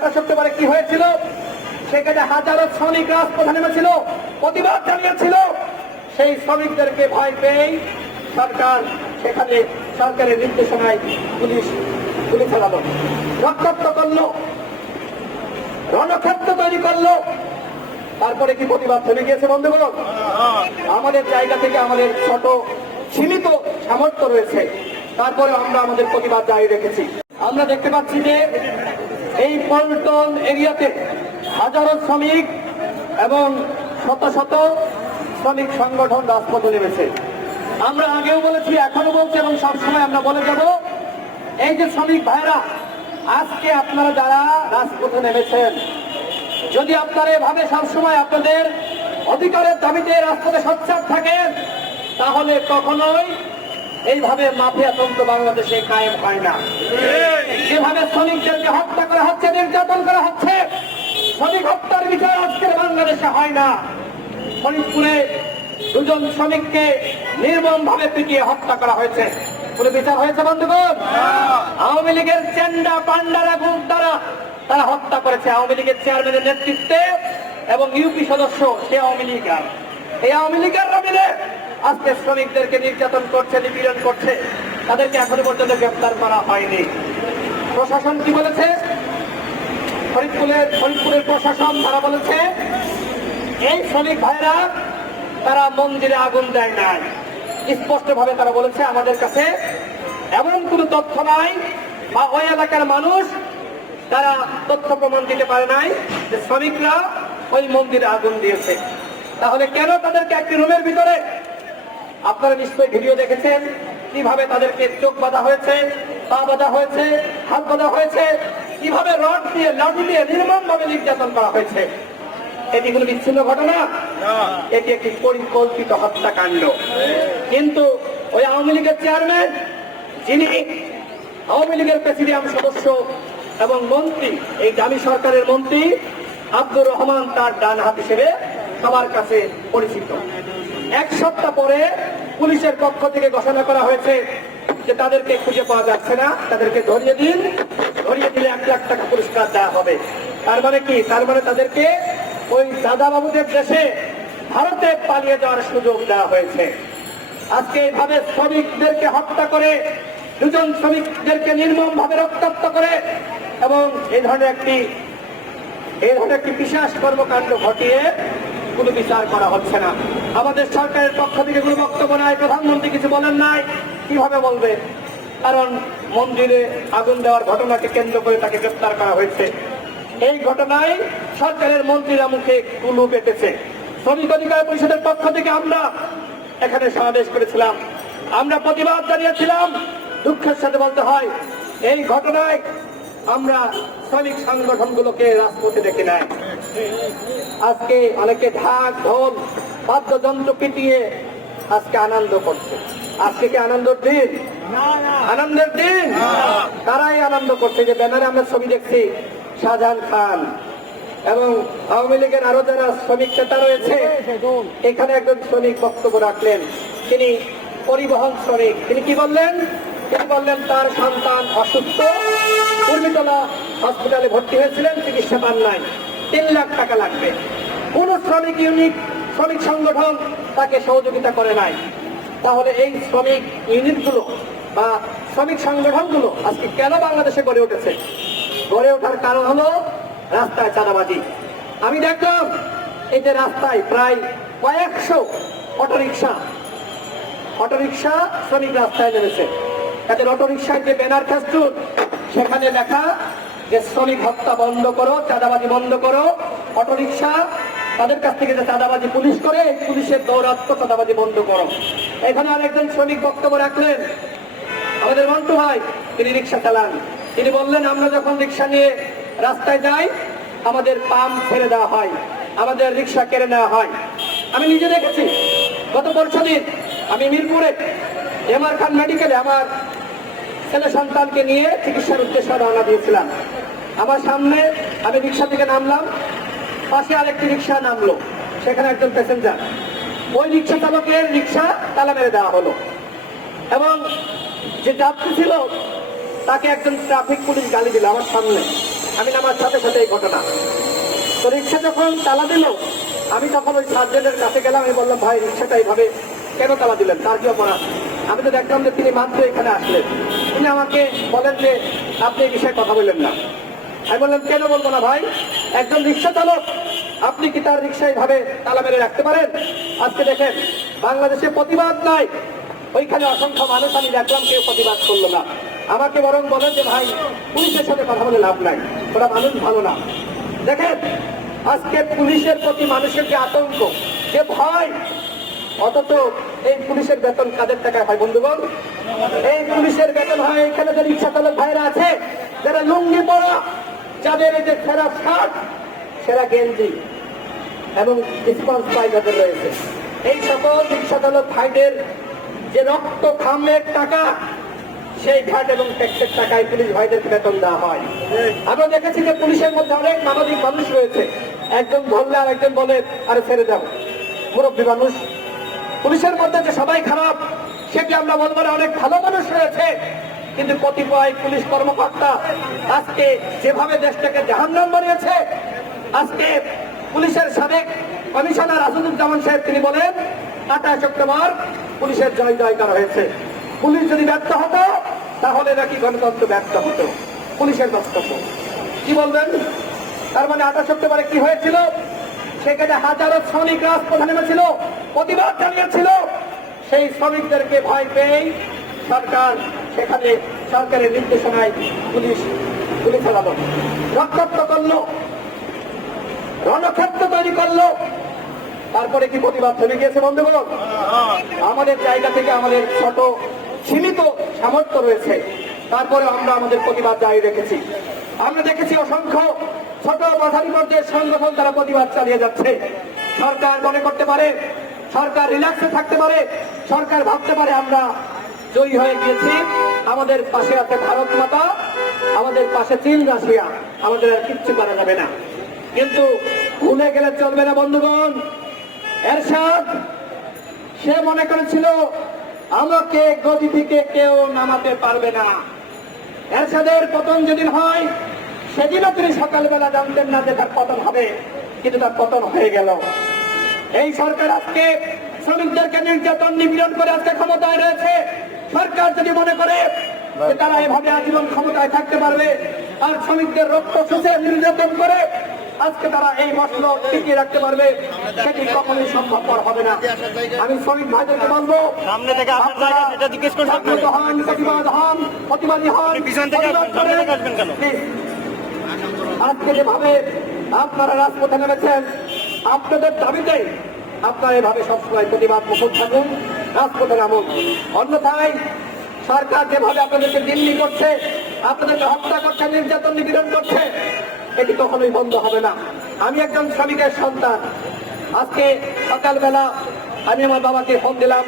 আঠাশ অক্টোবরে কি হয়েছিল? সেখানে হাজারো শ্রমিক রাজপথে নেমেছিল প্রতিবাদ জানিয়েছিল। সেই শ্রমিকদেরকে ভয় পেয়েই সরকার সেখানে সরকারের নির্দেশনায় পুলিশ গুলি চালালো, রক্তাক্ত করল, রণক্ষেত্র তৈরি করল। তারপরে কি প্রতিবাদ থেমে গিয়েছে বন্ধুগণ? আমাদের জায়গা থেকে আমাদের ছোট সীমিত সামর্থ্য রয়েছে। তারপরে আমরা আমাদের প্রতিবাদ জারি রেখেছি। আমরা দেখতে পাচ্ছি যে এই পল্টন এরিয়াতে হাজারো শ্রমিক এবং শত শত শ্রমিক সংগঠন রাজপথে নেমেছে। আমরা আগেও বলেছি এখনও বলছি এবং সবসময় আমরা বলে যাব এই যে শ্রমিক ভাইরা আজকে আপনারা যারা রাজপথে নেমেছেন, যদি আপনারা এভাবে সবসময় আপনাদের অধিকারের দাবিতে রাজপথে সোচ্চার থাকেন, তাহলে কখনোই এইভাবে মাফিয়া তন্ত্র বাংলাদেশে কায়েম হয় না। যেভাবে শ্রমিকদেরকে হত্যা করা হচ্ছে, নির্যাতন করা হচ্ছে, শ্রমিক হত্যার বিচার আজকের বাংলাদেশে হয় না। ফরিদপুরে দুজন শ্রমিককে নির্মম ভাবে পিটিয়ে হত্যা করা হয়েছে। কোনো বিচার হয়েছে, বন্ধুগণ? আওয়ামী লীগের চেন্ডা পান্ডারা গ্রুপ দ্বারা তারা হত্যা করেছে। আওয়ামী লীগের চেয়ারম্যানের নেতৃত্বে এবং ইউপি সদস্য, সে আওয়ামী লীগ এই আওয়ামী লীগের মিলে আজকে শ্রমিকদেরকে নির্যাতন করছে, নিপীড়ন করছে। তাদেরকে এখনও পর্যন্ত গ্রেফতার করা হয়নি। প্রশাসন কি বলেছে? ফরিদপুরের ফরিদপুরের প্রশাসন তারা বলেছে, এই শ্রমিক ভাইরা তারা মন্দিরে আগুন দেয় নাই। স্পষ্ট ভাবে তারা বলেছে, আমাদের কাছে এমন কোনো তথ্য নাই বা ওই এলাকার মানুষ তারা তথ্য প্রমাণ দিতে পারে নাই যে শ্রমিকরা ওই মন্দিরে আগুন দিয়েছে। তাহলে কেন তাদেরকে একটি রুমের ভিতরে আপনারা নিশ্চয়ই ভিডিও দেখেছেন কীভাবে তাদেরকে চোখ বাঁধা হয়েছে পা বাঁধা হয়েছে হাত বাঁধা হয়েছে কীভাবে রড দিয়ে লাঠি দিয়ে নির্মম ভাবে নির্যাতন করা হয়েছে। এটি কোনো বিচ্ছিন্ন ঘটনা? এটি একটি পরিকল্পিত হত্যাকাণ্ড। কিন্তু ওই আওয়ামী লীগের চেয়ারম্যান যিনি আওয়ামী লীগের প্রেসিডিয়াম সদস্য এবং মন্ত্রী এই দামি সরকারের মন্ত্রী আব্দুর রহমান তার ডান হাত হিসেবে সবার কাছে পরিচিত। এক সপ্তাহ পরে পুলিশের পক্ষ থেকে ঘোষণা করা হয়েছে যে তাদেরকে খুঁজে পাওয়া যাচ্ছে না। তাদেরকে ধরিয়ে দিন। ধরিয়ে দিলে এক লাখ টাকা পুরস্কার দেওয়া হবে। তার মানে কি? তার মানে তাদেরকে ওই দাদা বাবুদের দেশে ভারতে পালিয়ে যাওয়ার সুযোগ দেওয়া হয়েছে। আজকে এইভাবে শ্রমিকদেরকে হত্যা করে, দুজন শ্রমিকদেরকে নির্মম ভাবে রক্তাক্ত করে এবং এই ধরনের একটি এই ধরনের একটি বিশেষ কর্মকাণ্ড ঘটিয়ে কোনো বিচার করা হচ্ছে না। আমাদের সরকারের পক্ষ থেকে কোনো বক্তব্য নাই, প্রধানমন্ত্রী কিছু বলেন নাই, কীভাবে বলবে? কারণ মন্দিরে আগুন দেওয়ার ঘটনাকে কেন্দ্র করে তাকে গ্রেপ্তার করা হয়েছে। এই ঘটনায় সরকারের মন্ত্রীরা মুখে কুলু পেতেছে। শ্রমিক অধিকার পরিষদের পক্ষ থেকে আমরা এখানে সমাবেশ করেছিলাম। আমরা প্রতিবাদ জানিয়েছিলাম, দুঃখের সাথে বলতে হয়, এই ঘটনায় আমরা শ্রমিক সংগঠনগুলোকে রাজপথে দেখে নেয় আজকে অনেকে ঢাক, ঢোল বাদ্যযন্ত্র পিটিয়ে আজকে আনন্দ করছে। আজকে কি আনন্দের দিন? আনন্দের দিন? তারাই আনন্দ করছে যে ব্যানারে আমরা ছবি দেখছি শাহজাহান খান এবং আওয়ামী লীগের আরও যারা শ্রমিক নেতা রয়েছে এখানে একজন শ্রমিক বক্তব্য রাখলেন। তিনি পরিবহন শ্রমিক। তিনি কি বললেন? তিনি বললেন তার সন্তান অসুস্থ পূর্ণিতলা হসপিটালে ভর্তি হয়েছিলেন চিকিৎসা পান নাই। তিন লাখ টাকা লাগবে। কোন শ্রমিক ইউনিট শ্রমিক সংগঠন তাকে সহযোগিতা করে নাই। তাহলে এই শ্রমিক ইউনিটগুলো বা শ্রমিক সংগঠনগুলো আজকে কেন বাংলাদেশে গড়ে উঠেছে? গড়ে ওঠার কারণ হলো রাস্তায় চাঁদাবাজি। আমি দেখলাম এই যে রাস্তায় প্রায় কয়েকশো অটোরিকশা অটোরিকশা শ্রমিক রাস্তায় নেমেছে। তাদের অটোরিকশায় যে ব্যানার ফেস্টুন সেখানে লেখা যে শ্রমিক হত্যা বন্ধ করো, চাঁদাবাজি বন্ধ করো, অটোরিকশা তাদের কাছ থেকে যে চাঁদাবাজি পুলিশ করে পুলিশের দৌরাত্ম চাঁদাবাজি বন্ধ করো। এখানে আরেকজন শ্রমিক বক্তব্য রাখলেন। আমাদের মন্টু ভাই, তিনি রিক্সা চালান। তিনি বললেন, আমরা যখন রিক্সা নিয়ে রাস্তায় যাই, আমাদের পাম্প ছেড়ে দেওয়া হয়, আমাদের রিক্সা কেড়ে নেওয়া হয়। আমি নিজে দেখেছি, গত পরশু দিন আমি মিরপুরে এমআর খান মেডিকেলে আমার ছেলে সন্তানকে নিয়ে চিকিৎসার উদ্দেশ্যে রওনা দিয়েছিলাম। আমার সামনে আমি রিক্সা থেকে নামলাম পাশে আরেকটি রিক্সা নামলো। সেখানে একজন প্যাসেঞ্জার ওই রিক্সা চালকের রিক্সা তালা মেরে দেওয়া হলো। এবং যে যাত্রী ছিল, তাকে একজন ট্রাফিক পুলিশ গালি দিল আমার সামনে। আমি নামার সাথে সাথে এই ঘটনা। তো রিক্সা যখন তালা দিল, আমি তখন ওই সার্জেন্টের কাছে গেলাম, আমি বললাম, ভাই রিক্সাটা এইভাবে কেন তালা দিলেন? তার কি অপরাধ? আমি তো দেখলাম যে তিনি মাত্র এখানে আসলেন। তিনি আমাকে বলেন যে, আপনি এই বিষয়ে কথা বললেন না। আমি বললাম, কেন বলব না ভাই? একজন রিক্সা চালক, আপনি কি তার রিক্সা এইভাবে তালা মেরে রাখতে পারেন? আজকে দেখেন, বাংলাদেশে প্রতিবাদ নাই। ওইখানে অসংখ্য মানুষ, আমি দেখলাম কেউ প্রতিবাদ করল না। আমাকে বরং বলেন যে, ভাই, পুলিশের সাথে কথা বলে লাভ নাই। ওরা মানুষ ভালো না। দেখেন, আজকে পুলিশের প্রতি মানুষের যে আতঙ্ক, যে ভয়, অথচ এই পুলিশের বেতন কাদের টাকায় হয় বন্ধুগণ? এই পুলিশের বেতন হয় এখানে যে রিক্সা চালক ভাইরা আছে, যারা লুঙ্গি পরা যাদের যে সেরা শার্ট সেরা গেঞ্জি এবং রেসপন্স পাই যাদের রয়েছে। এই সকল রিক্সা চালক ভাইদের যে রক্ত খামের টাকা, সেই ভ্যাট এবং ট্যাক্সের টাকায় পুলিশ ভাইদের বেতন দেওয়া হয়। আমরা দেখেছি যে পুলিশের মধ্যে অনেক মানবিক মানুষ রয়েছে। একজন ধরলে আর একজন বলে, আরে ছেড়ে দাও। মুরব্বী মানুষ। পুলিশের মধ্যে যে সবাই খারাপ, সেটি আমরা বলব অনেক ভালো মানুষ রয়েছে। কিন্তু কতিপয় পুলিশ কর্মকর্তা আজকে যেভাবে দেশটাকে জাহান্নাম বানিয়েছে, আজকে পুলিশের সাবেক কমিশনার আসাদুজ্জামান সাহেব তিনি বলেন, আঠাশ অক্টোবর পুলিশের জয় জয়কার হয়েছে। পুলিশ যদি ব্যর্থ হতো, তাহলে নাকি গণতন্ত্র ব্যর্থ হতো। পুলিশের বক্তব্য। কি বলবেন? তার মানে আঠাশ অক্টোবরে কি হয়েছিল? সেখানে হাজারো শ্রমিক রাজপথে নেমেছিল, প্রতিবাদ জানিয়েছিল। সেই শ্রমিকদেরকে ভয় পেয়েই সরকার সেখানে সরকারের নির্দেশনায় পুলিশ গুলি চালালো। রক্তাক্ত করল। রণক্ষেত্র তৈরি করল। তারপরে কি প্রতিবাদ থেমে গিয়েছে বন্ধুগণ? আমাদের জায়গা থেকে আমাদের ছোট সীমিত সামর্থ্য রয়েছে। তারপরে আমরা আমাদের প্রতিবাদ জারি রেখেছি। আমরা দেখেছি অসংখ্য ছোট মাঝারি পর্যায়ের সংগঠন তারা প্রতিবাদ চালিয়ে যাচ্ছে। সরকার মনে করতে পারে, সরকার রিল্যাক্সে থাকতে পারে, সরকার ভাবতে পারে আমরা জয়ী হয়ে গিয়েছি। আমাদের পাশে আছে ভারত মাতা, আমাদের পাশে চীন রাশিয়া। আমাদের আর কিচ্ছু করা যাবে না। কিন্তু ভুলে গেলে চলবে না, বন্ধুগণ। এরশাদ, সে মনে করেছিল, আমাকে গদি থেকে কেউ নামাতে পারবে না। এরশাদের পতন যেদিন হয়, সেদিনও তিনি সকালবেলা জানতেন না যে তার পতন হবে, কিন্তু তার পতন হয়ে গেল। এই সরকার আজকে শ্রমিকদেরকে নির্যাতন নিপীড়ন করে আজকে ক্ষমতায় রয়েছে। সরকার যদি মনে করে তারা এভাবে আজীবন ক্ষমতায় থাকতে পারবে আর শ্রমিকদের রক্ত শুষে নির্যাতন করে আজকে তারা এই মশল টিকিয়ে রাখতে পারবে সেটি কখনোই সম্ভবপর হবে না। আমি শ্রমিক ভাইদেরকে বলব সামনে থেকে জিজ্ঞেস হন প্রতিবাদ হন প্রতিবাদী হন পিছন থেকে সামনে থেকে আসবেন কেন? আজকে যেভাবে আপনারা রাজপথে নেমেছেন আপনাদের দাবিতে আপনারা এভাবে সবসময় প্রতিবাদ মুখর থাকুন। রাজপথে নামুন অন্যথায় সরকার যেভাবে আপনাদেরকে দিল্লি করছে, আপনাদেরকে হত্যা করছে, নির্যাতন নিপীড়ন করছে, এটি কখনোই বন্ধ হবে না। আমি একজন শ্রমিকের সন্তান। আজকে সকালবেলা আমি আমার বাবাকে ফোন দিলাম।